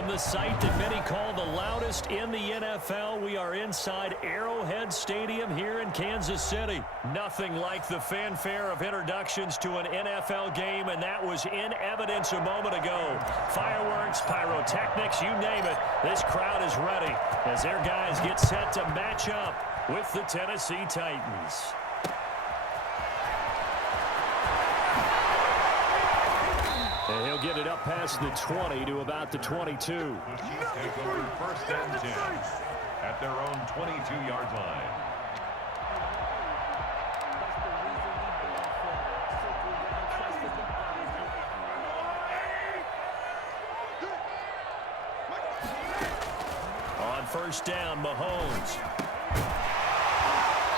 From the site that many call the loudest in the NFL, we are inside Arrowhead Stadium here in Kansas City. Nothing like the fanfare of introductions to an NFL game, and that was in evidence a moment ago. Fireworks, pyrotechnics, you name it. This crowd is ready as their guys get set to match up with the Tennessee Titans. And he'll get it up past the 20 to about the 22. The Chiefs take over first and 10 at their own 22-yard line. On first down, Mahomes.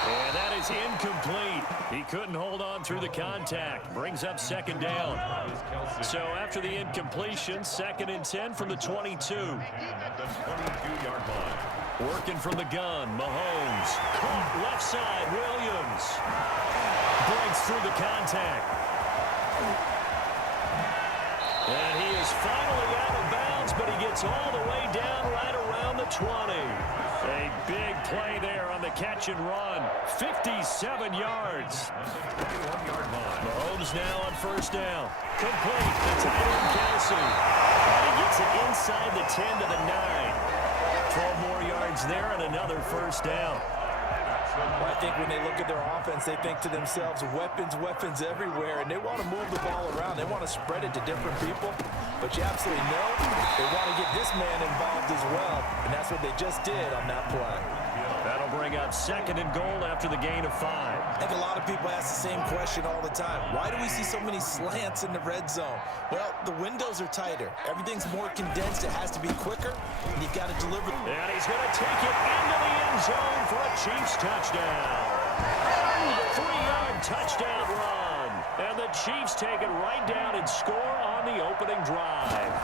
And that is incomplete. He couldn't hold on through the contact. Brings up second down. So after the incompletion, second and 10 from the 22. At the 22-yard line. Working from the gun, Mahomes. Caught left side, Williams. Breaks through the contact. And he is finally out of bounds, but he gets all the way down right around the 20. A big play there on the catch and run. 57 yards. Mahomes now on first down. Complete to tight end Kelsey. And he gets it inside the 10 to the 9. 12 more yards there and another first down. Well, I think when they look at their offense, they think to themselves, weapons, weapons everywhere, and they want to move the ball around. They want to spread it to different people, but you absolutely know they want to get this man involved as well, and that's what they just did on that play. That'll bring up second and goal after the gain of 5. I think a lot of people ask the same question all the time. Why do we see so many slants in the red zone? Well, the windows are tighter. Everything's more condensed. It has to be quicker, and you've got to deliver. And he's going to take it into the end zone for a Chiefs touchdown. A 3-yard touchdown run. And the Chiefs take it right down and score on the opening drive.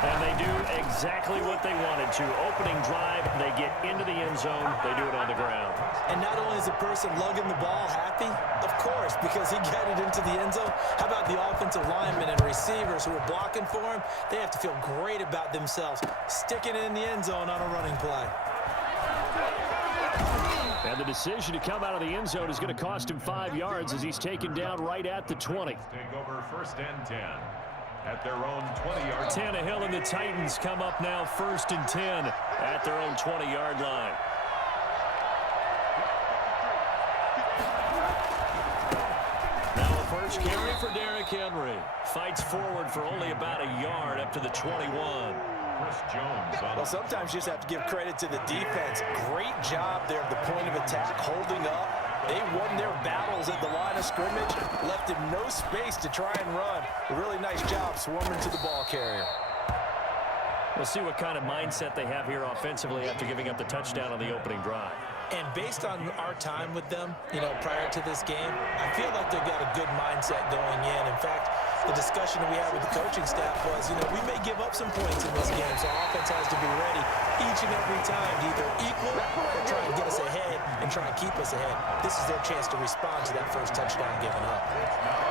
And they do exactly what they wanted to. Opening drive, they get into the end zone. They do it on the ground. And not only is the person lugging the ball happy, of course, because he got it into the end zone. How about the offensive linemen and receivers who are blocking for him? They have to feel great about themselves, sticking it in the end zone on a running play. And the decision to come out of the end zone is going to cost him 5 yards as he's taken down right at the 20. Take over first and 10. At their own 20-yard line. Tannehill and the Titans come up now first and 10 at their own 20-yard line. Now a first carry for Derrick Henry. Fights forward for only about a yard up to the 21. Well, sometimes you just have to give credit to the defense. Great job there at the point of attack, holding up. They won their battles at the line of scrimmage, left him no space to try and run. A really nice job swarming to the ball carrier. We'll see what kind of mindset they have here offensively after giving up the touchdown on the opening drive. And based on our time with them, prior to this game, I feel like they've got a good mindset going in. In fact, the discussion we had with the coaching staff was, we may give up some points in this game, so offense has to be ready each and every time to either equal or try and get us ahead and try and keep us ahead. This is their chance to respond to that first touchdown given up.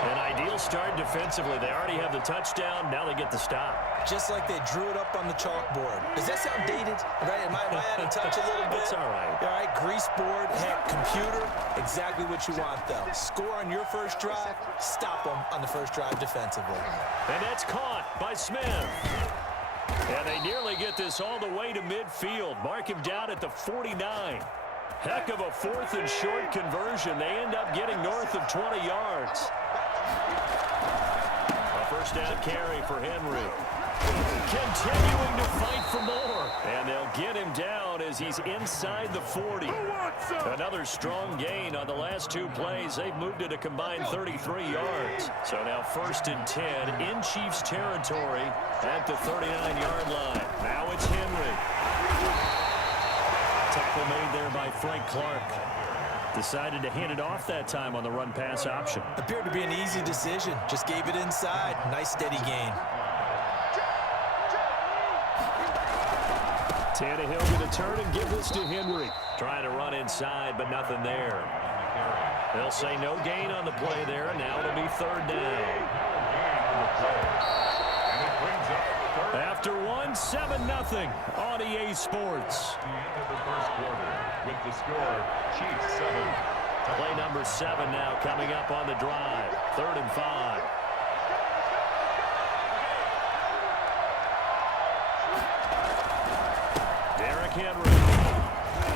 An ideal start defensively. They already have the touchdown. Now they get the stop. Just like they drew it up on the chalkboard. Does that sound dated? Right? Am I out of touch a little bit? It's all right. All right, grease board, heck, computer, exactly what you want, though. Score on your first drive, stop them on the first drive defensively. And that's caught by Smith. And they nearly get this all the way to midfield. Mark him down at the 49. Heck of a fourth and short conversion. They end up getting north of 20 yards. A first down carry for Henry. Continuing to fight for more. And they'll get him down as he's inside the 40. Another strong gain on the last 2 plays. They've moved it a combined 33 yards. So now first and 10 in Chiefs territory at the 39-yard line. Now it's Henry. Tackle made there by Frank Clark. Decided to hand it off that time on the run-pass option. Appeared to be an easy decision. Just gave it inside. Nice steady gain. Tannehill going to turn and give this to Henry. Trying to run inside, but nothing there. They'll say no gain on the play there. Now it'll be third down. after one, 7-0 on EA Sports. The end of the first quarter with the score, Chiefs 7. Play number 7 now coming up on the drive. 3rd and 5. Derrick Henry.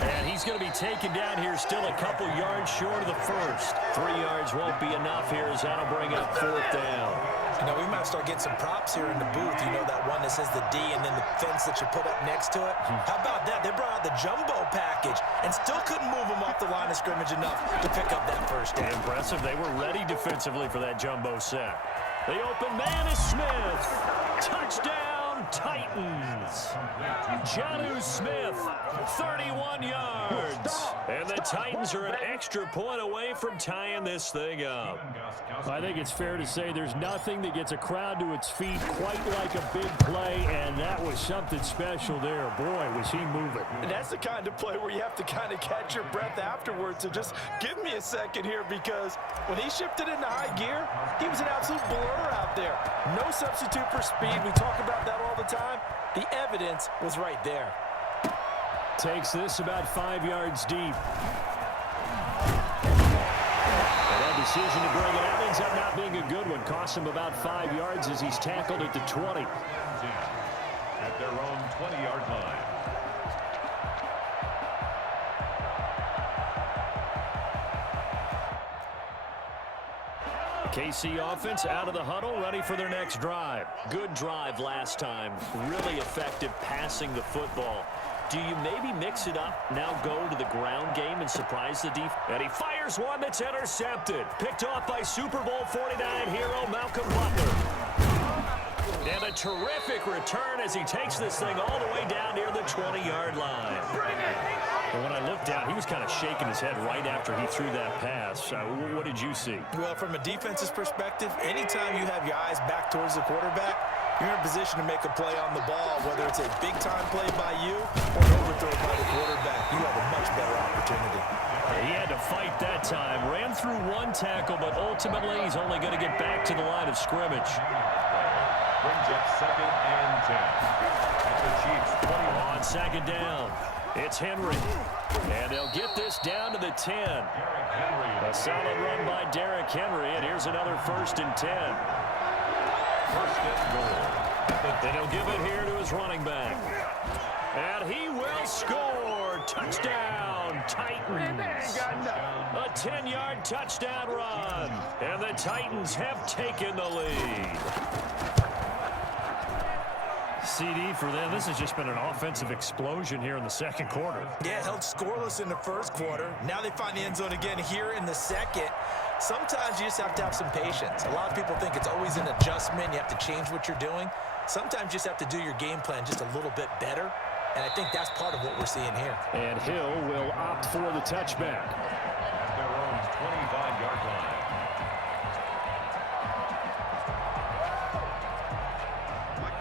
And he's going to be taken down here still a couple yards short of the first. 3 yards won't be enough here as that'll bring up 4th down. You know, we might start getting some props here in the booth. You know, that one that says the D and then the fence that you put up next to it. How about that? They brought out the jumbo package and still couldn't move them off the line of scrimmage enough to pick up that first down. Impressive. They were ready defensively for that jumbo set. The open man is Smith. Touchdown, Titans. Jonnu Smith, 31 yards. And the Titans are an extra point away from tying this thing up. I think it's fair to say there's nothing that gets a crowd to its feet quite like a big play, and that was something special there. Boy, was he moving. And that's the kind of play where you have to kind of catch your breath afterwards. So just give me a second here, because when he shifted into high gear, he was an absolute blur out there. No substitute for speed. We talk about that all the time. The evidence was right there. Takes this about 5 yards deep. And that decision to bring it out ends up not being a good one. Cost him about 5 yards as he's tackled at the 20. At their own 20-yard line. KC offense out of the huddle, ready for their next drive. Good drive last time. Really effective passing the football. Do you maybe mix it up, now go to the ground game and surprise the defense? And he fires one that's intercepted. Picked off by Super Bowl 49 hero Malcolm Butler. And a terrific return as he takes this thing all the way down near the 20-yard line. And when I looked down, he was kind of shaking his head right after he threw that pass. What did you see? Well, from a defense's perspective, anytime you have your eyes back towards the quarterback, you're in a position to make a play on the ball, whether it's a big-time play by you or an overthrow by the quarterback. You have a much better opportunity. He had to fight that time. Ran through one tackle, but ultimately he's only going to get back to the line of scrimmage. Brings up 2nd and 10. At the Chiefs 20. On 2nd down, it's Henry. And they'll get this down to the 10. A solid run by Derrick Henry, and here's another 1st and 10. 1st and goal. And he'll give it here to his running back. And he will score. Touchdown, Titans. A 10-yard touchdown run. And the Titans have taken the lead. CD for them. This has just been an offensive explosion here in the second quarter. Yeah, held scoreless in the first quarter. Now they find the end zone again here in the second. Sometimes you just have to have some patience. A lot of people think it's always an adjustment. You have to change what you're doing. Sometimes you just have to do your game plan just a little bit better. And I think that's part of what we're seeing here. And Hill will opt for the touchback. At their own 25-yard line.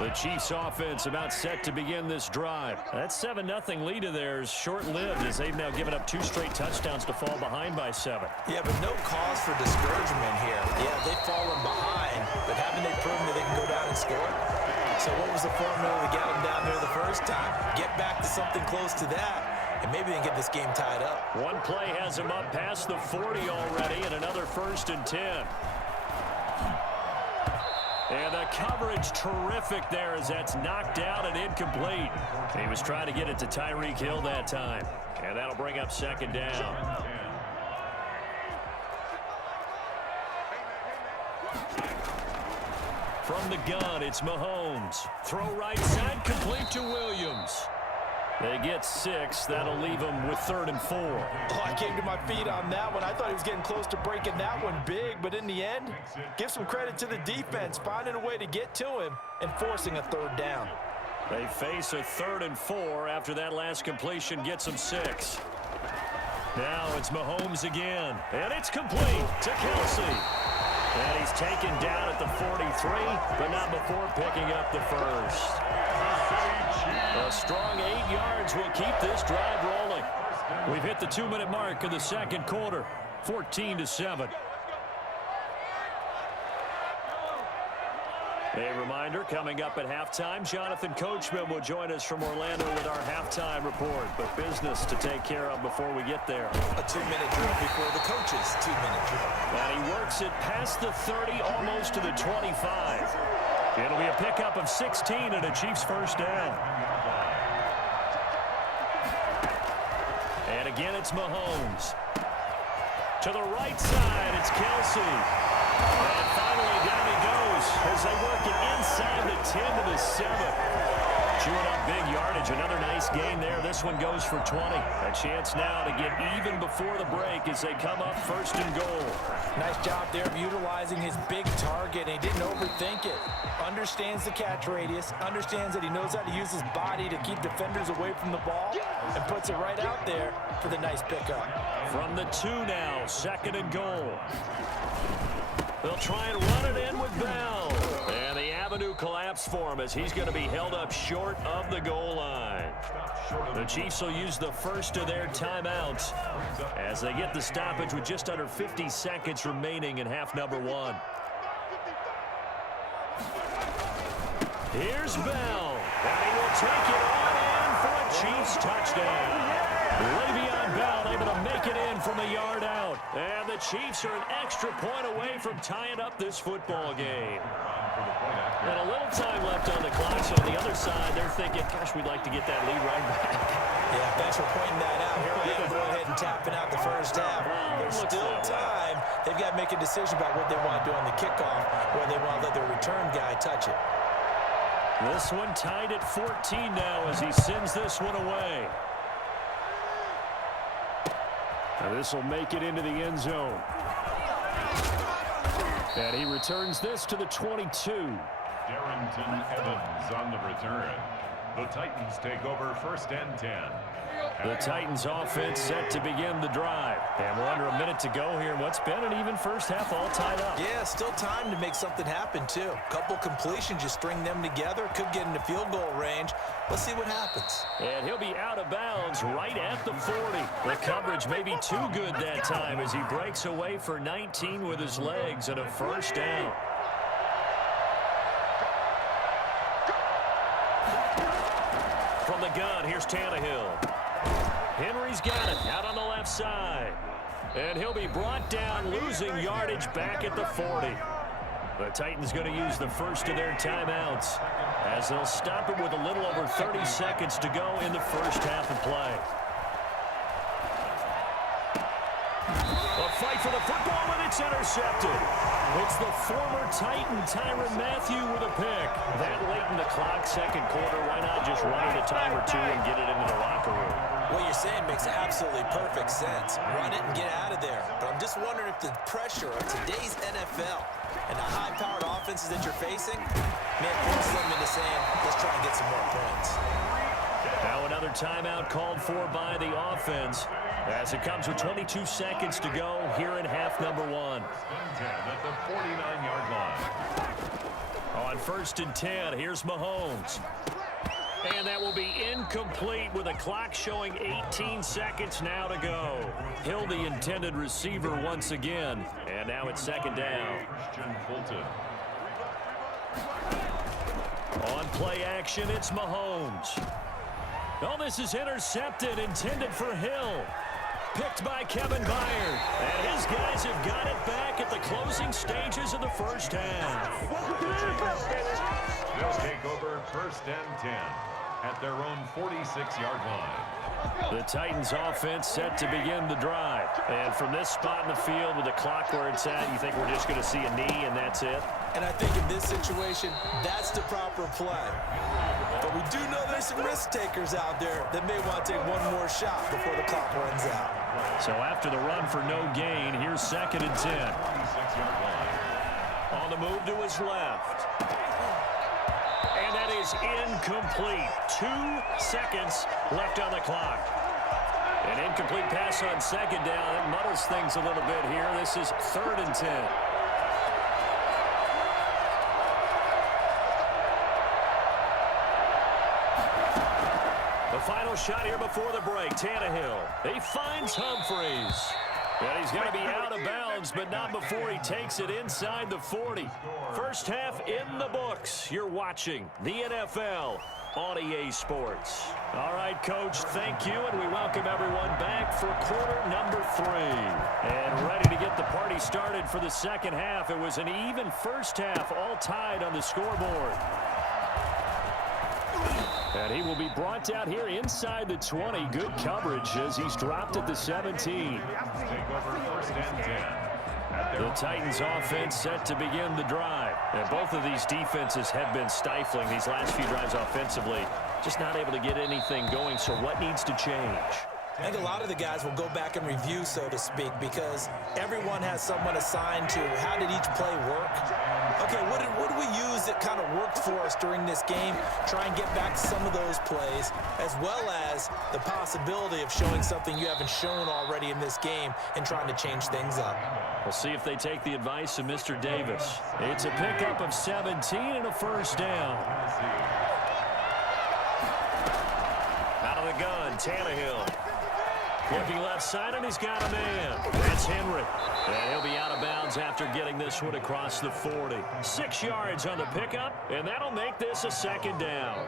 The Chiefs offense about set to begin this drive. That 7-0 lead of theirs short-lived as they've now given up 2 straight touchdowns to fall behind by 7. Yeah, but no cause for discouragement here. Yeah, they've fallen behind, but haven't they proven that they can go down and score? So what was the formula to get them down there the first time? Get back to something close to that, and maybe they can get this game tied up. One play has them up past the 40 already, and another 1st and 10. And the coverage terrific there as that's knocked out and incomplete. He was trying to get it to Tyreek Hill that time. And that'll bring up 2nd down. From the gun, it's Mahomes. Throw right side, complete to Williams. They get 6. That'll leave them with 3rd and 4. Oh, I came to my feet on that one. I thought he was getting close to breaking that one big, but in the end, give some credit to the defense, finding a way to get to him and forcing a 3rd down. They face a 3rd and 4 after that last completion gets them 6. Now it's Mahomes again, and it's complete to Kelsey. And he's taken down at the 43, but not before picking up the first. A strong 8 yards will keep this drive rolling. We've hit the 2-minute mark of the second quarter, 14-7. A reminder, coming up at halftime, Jonathan Coachman will join us from Orlando with our halftime report. But business to take care of before we get there. A 2-minute drill before the coach's 2-minute drill. And he works it past the 30, almost to the 25. It'll be a pickup of 16 and a Chiefs first down. And again, it's Mahomes. To the right side, it's Kelsey. And finally, down he goes as they work it inside the 10 to the 7. Chewing up big yardage. Another nice gain there. This one goes for 20. A chance now to get even before the break as they come up first and goal. Nice job there of utilizing his big target. He didn't overthink it. Understands the catch radius. Understands that he knows how to use his body to keep defenders away from the ball. And puts it right out there for the nice pickup. From the 2 now, second and goal. They'll try and run it in with Bell. And the avenue collapsed for him as he's going to be held up short of the goal line. The Chiefs will use the first of their timeouts as they get the stoppage with just under 50 seconds remaining in half number 1. Here's Bell. And he will take it on in for a Chiefs touchdown. Le'Veon Bell able to make it in from a yard out. And the Chiefs are an extra point away from tying up this football game. And a little time left on the clock, so on the other side, they're thinking, gosh, we'd like to get that lead right back. Yeah, thanks for pointing that out. Here I am, go ahead and tapping out the first half. There's still time. They've got to make a decision about what they want to do on the kickoff, or they want to let their return guy touch it. This one tied at 14 now as he sends this one away. Now this will make it into the end zone. And he returns this to the 22. Darrington Evans on the return. The Titans take over first and 10. The Titans offense set to begin the drive. And we're under a minute to go here. What's been an even first half all tied up. Yeah, still time to make something happen, too. Couple completions, you string them together. Could get into field goal range. Let's see what happens. And he'll be out of bounds right at the 40. The coverage may be too good that time as he breaks away for 19 with his legs and a first down. From the gun, here's Tannehill. Henry's got it out on the left side. And he'll be brought down, losing yardage back at the 40. The Titans going to use the first of their timeouts as they'll stop it with a little over 30 seconds to go in the first half of play. A fight for the football, and it's intercepted. It's the former Titan Tyrann Mathieu with a pick. That late in the clock, second quarter, why not just run it a time or two and get it into the locker room? What you're saying makes absolutely perfect sense. Run it and get out of there. But I'm just wondering if the pressure of today's NFL and the high-powered offenses that you're facing may force them into saying, let's try and get some more points. Now another timeout called for by the offense as it comes with 22 seconds to go here in half number 1. At the 49-yard line. On first and 10, here's Mahomes. And that will be incomplete with a clock showing 18 seconds now to go. Hill, the intended receiver once again. And now it's second down. Christian Fulton. On play action, it's Mahomes. Oh, this is intercepted, intended for Hill. Picked by Kevin Byard. And his guys have got it back at the closing stages of the first half. They'll take over first and 10 at their own 46-yard line. The Titans offense set to begin the drive. And from this spot in the field with the clock where it's at, you think we're just going to see a knee and that's it? And I think in this situation, that's the proper play. But we do know there's some risk takers out there that may want to take one more shot before the clock runs out. So after the run for no gain, here's second and 10. 46-yard line. On the move to his left. And that is incomplete. 2 seconds left on the clock. An incomplete pass on second down. It muddles things a little bit here. This is third and 10. The final shot here before the break. Tannehill. He finds Humphries. And he's going to be out of bounds bounds, but not before he takes it inside the 40. First half in the books. You're watching the NFL on EA Sports. All right, Coach, thank you, and we welcome everyone back for quarter number 3. And ready to get the party started for the second half. It was an even first half, all tied on the scoreboard. And he will be brought down here inside the 20. Good coverage as he's dropped at the 17. Take over first and 10. The Titans offense set to begin the drive. And both of these defenses have been stifling these last few drives offensively. Just not able to get anything going, so what needs to change? I think a lot of the guys will go back and review, so to speak, because everyone has someone assigned to how did each play work. Okay, what did we use that kind of worked for us during this game? Try and get back to some of those plays, as well as the possibility of showing something you haven't shown already in this game and trying to change things up. We'll see if they take the advice of Mr. Davis. It's a pickup of 17 and a first down. Out of the gun, Tannehill. Looking left side, and he's got a man. That's Henry. And he'll be out of bounds after getting this one across the 40. 6 yards on the pickup, and that'll make this a second down.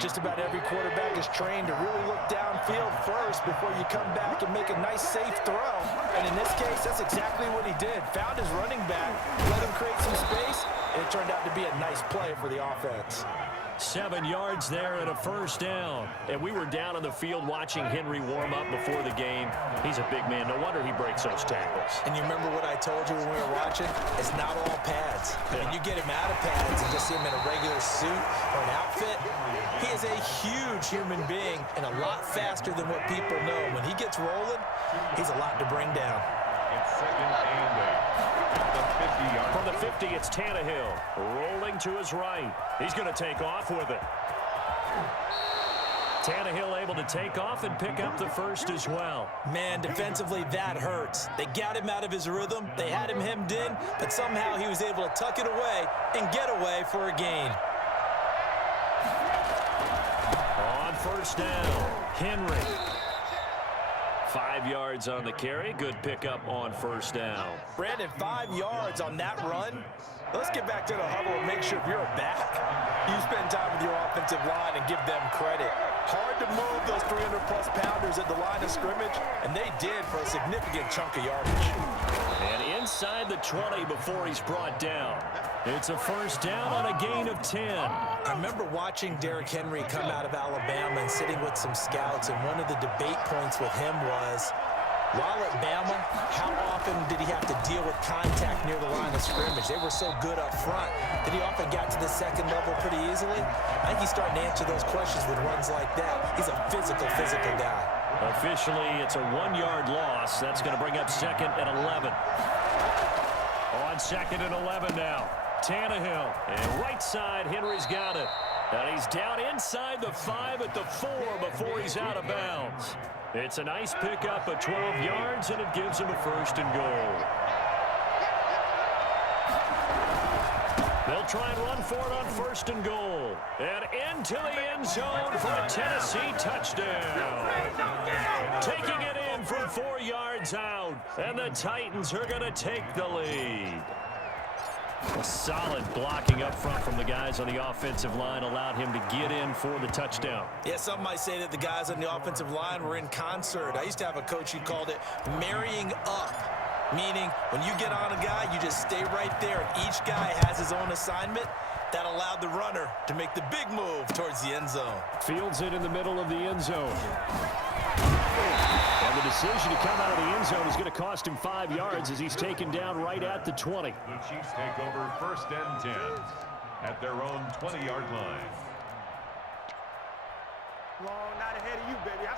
Just about every quarterback is trained to really look downfield first before you come back and make a nice, safe throw. And in this case, that's exactly what he did. Found his running back, let him create some space, and it turned out to be a nice play for the offense. 7 yards there and a first down. And we were down on the field watching Henry warm up before the game. He's a big man. No wonder he breaks those tackles. And you remember what I told you when we were watching? It's not all pads. When you get him out of pads and just see him in a regular suit or an outfit, he is a huge human being and a lot faster than what people know. When he gets rolling, he's a lot to bring down. It's second and 8. The 50-yard. From the 50, it's Tannehill rolling to his right. He's going to take off with it. Tannehill able to take off and pick up the first as well. Man, defensively, that hurts. They got him out of his rhythm. They had him hemmed in, but somehow he was able to tuck it away and get away for a gain. On first down, Henry. 5 yards on the carry. Good pickup on first down. Brandon, 5 yards on that run. Let's get back to the huddle and make sure if you're a back, you spend time with your offensive line and give them credit. Hard to move those 300-plus pounders at the line of scrimmage, and they did for a significant chunk of yardage. And inside the 20 before he's brought down. It's a first down on a gain of 10. I remember watching Derrick Henry come out of Alabama and sitting with some scouts, and one of the debate points with him was, while at Bama, how often did he have to deal with contact near the line of scrimmage? They were so good up front that he often got to the second level pretty easily. I think he's starting to answer those questions with runs like that. He's a physical guy. Officially, it's a 1-yard loss. That's going to bring up second and 11. On second and 11 now. Tannehill, and right side, Henry's got it. And he's down inside the 5 at the 4 before he's out of bounds. It's a nice pickup of 12 yards, and it gives him a first and goal. They'll try and run for it on first and goal. And into the end zone for a Tennessee touchdown. Taking it in from 4 yards out, and the Titans are going to take the lead. A solid blocking up front from the guys on the offensive line allowed him to get in for the touchdown. Yeah, some might say that the guys on the offensive line were in concert. I used to have a coach who called it marrying up, meaning when you get on a guy, you just stay right there, and each guy has his own assignment. That allowed the runner to make the big move towards the end zone. Fields it in the middle of the end zone. And the decision to come out of the end zone is going to cost him 5 yards as he's taken down right at the 20. The Chiefs take over first and 10 at their own 20-yard line. Long night ahead of you, baby. I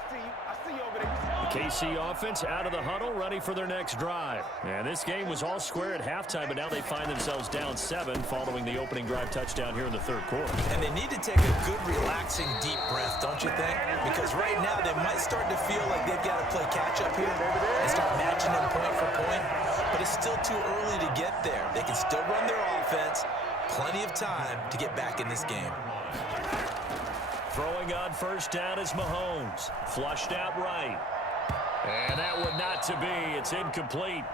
see you over there. The KC offense out of the huddle, ready for their next drive. And this game was all square at halftime, but now they find themselves down 7 following the opening drive touchdown here in the third quarter. And they need to take a good, relaxing, deep breath, don't you think? Because right now they might start to feel like they've got to play catch-up here and start matching them point for point. But it's still too early to get there. They can still run their offense. Plenty of time to get back in this game. Throwing on first down is Mahomes. Flushed out right. And that one not to be. It's incomplete.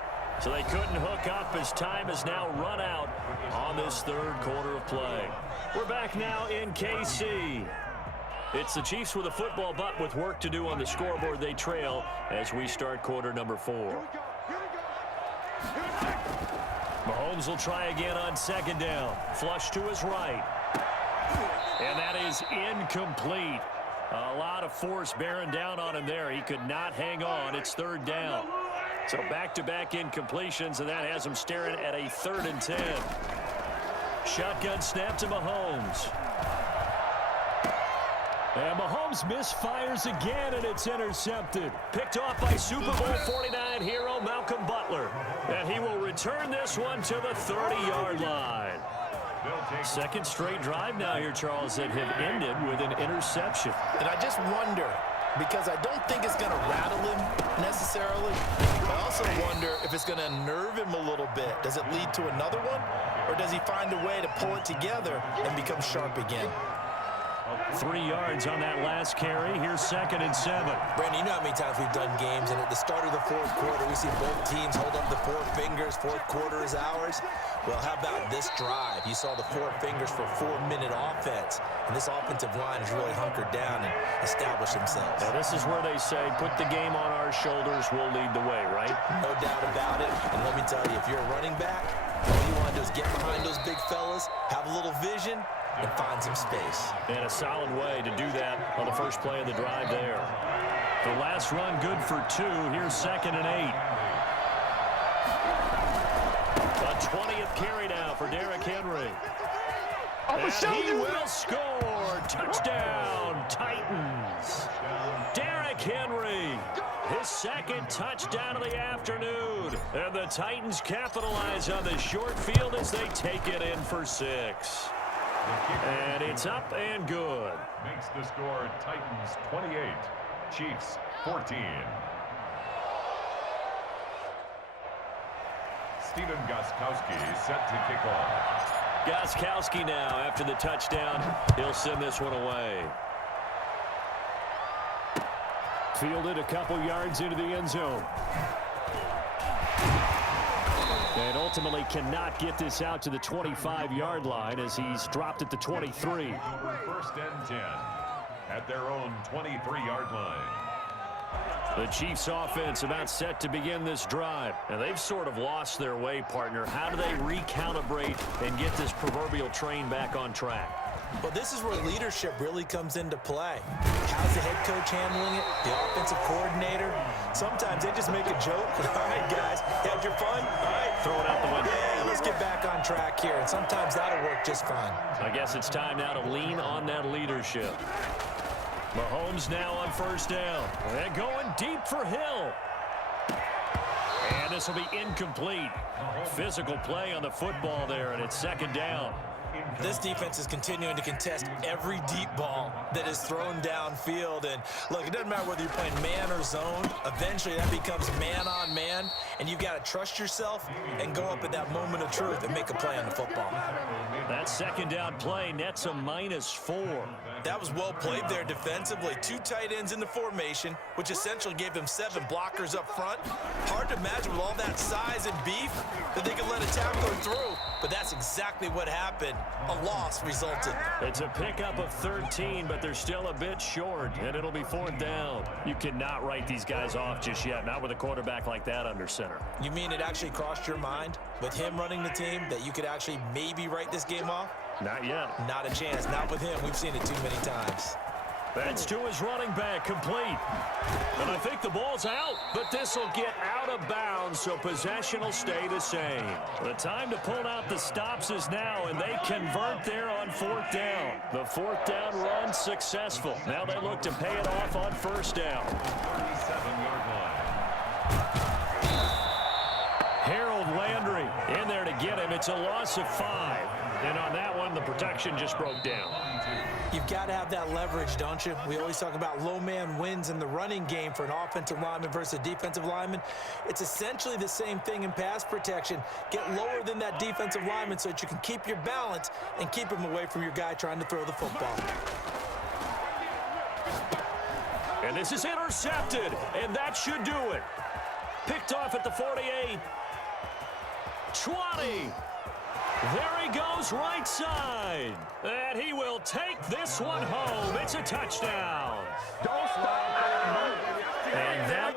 So they couldn't hook up as time has now run out on this third quarter of play. We're back now in KC. It's the Chiefs with a football, but with work to do on the scoreboard. They trail as we start quarter number 4. Mahomes will try again on second down. Flush to his right. And that is incomplete. A lot of force bearing down on him there. He could not hang on. It's third down. So back-to-back incompletions, and that has him staring at a 3rd and 10. Shotgun snap to Mahomes. And Mahomes misfires again, and it's intercepted. Picked off by Super Bowl 49 hero Malcolm Butler. And he will return this one to the 30-yard line. Second straight drive now here, Charles, that have ended with an interception. And I just wonder, because I don't think it's going to rattle him necessarily. I also wonder if it's going to unnerve him a little bit. Does it lead to another one? Or does he find a way to pull it together and become sharp again? 3 yards on that last carry. Here's 2nd and 7. Brandon, you know how many times we've done games, and at the start of the fourth quarter, we see both teams hold up the 4 fingers. Fourth quarter is ours. Well, how about this drive? You saw the 4 fingers for 4-minute offense, and this offensive line has really hunkered down and established themselves. Now, this is where they say, put the game on our shoulders, we'll lead the way, right? No doubt about it. And let me tell you, if you're a running back, all you want to do is get behind those big fellas, have a little vision, and find some space. And a solid way to do that on the first play of the drive there. The last run good for 2. Here's 2nd and 8. A 20th carry now for Derrick Henry. And he will score. Touchdown, Titans. Derrick Henry, his 2nd touchdown of the afternoon. And the Titans capitalize on the short field as they take it in for 6. And it's up and good. Makes the score Titans 28, Chiefs 14. Steven Gostkowski set to kick off. Gostkowski now after the touchdown. He'll send this one away. Fielded a couple yards into the end zone. And ultimately cannot get this out to the 25-yard line as he's dropped at the 23. 1st and 10 at their own 23-yard line. The Chiefs offense about set to begin this drive. And they've sort of lost their way, partner. How do they recalibrate and get this proverbial train back on track? Well, this is where leadership really comes into play. How's the head coach handling it? The offensive coordinator? Sometimes they just make a joke. All right, guys, had your fun? All right. Throw it out the window. Yeah, let's get back on track here. And sometimes that'll work just fine. I guess it's time now to lean on that leadership. Mahomes now on 1st down. And going deep for Hill. And this will be incomplete. Physical play on the football there, and it's 2nd down. This defense is continuing to contest every deep ball that is thrown downfield. And look, it doesn't matter whether you're playing man or zone. Eventually, that becomes man on man. And you've got to trust yourself and go up at that moment of truth and make a play on the football. That 2nd down play nets a -4. That was well played there defensively. 2 tight ends in the formation, which essentially gave them 7 blockers up front. Hard to imagine with all that size and beef that they could let a tackler through. But that's exactly what happened. A loss resulted. It's a pickup of 13, but they're still a bit short, and it'll be 4th down. You cannot write these guys off just yet, not with a quarterback like that under center. You mean it actually crossed your mind with him running the team that you could actually maybe write this game off? Not yet. Not a chance. Not with him. We've seen it too many times. That's to his running back, complete. And I think the ball's out, but this will get out of bounds, so possession will stay the same. The time to pull out the stops is now, and they convert there on 4th down. The 4th down run successful. Now they look to pay it off on 1st down. 37-yard line. Harold Landry in there to get him. It's a loss of 5. And on that one, the protection just broke down. You've got to have that leverage, don't you? We always talk about low man wins in the running game for an offensive lineman versus a defensive lineman. It's essentially the same thing in pass protection. Get lower than that defensive lineman so that you can keep your balance and keep him away from your guy trying to throw the football. And this is intercepted, and that should do it. Picked off at the 48. 20. There he goes right side. And he will take this one home. It's a touchdown. Don't stop. And that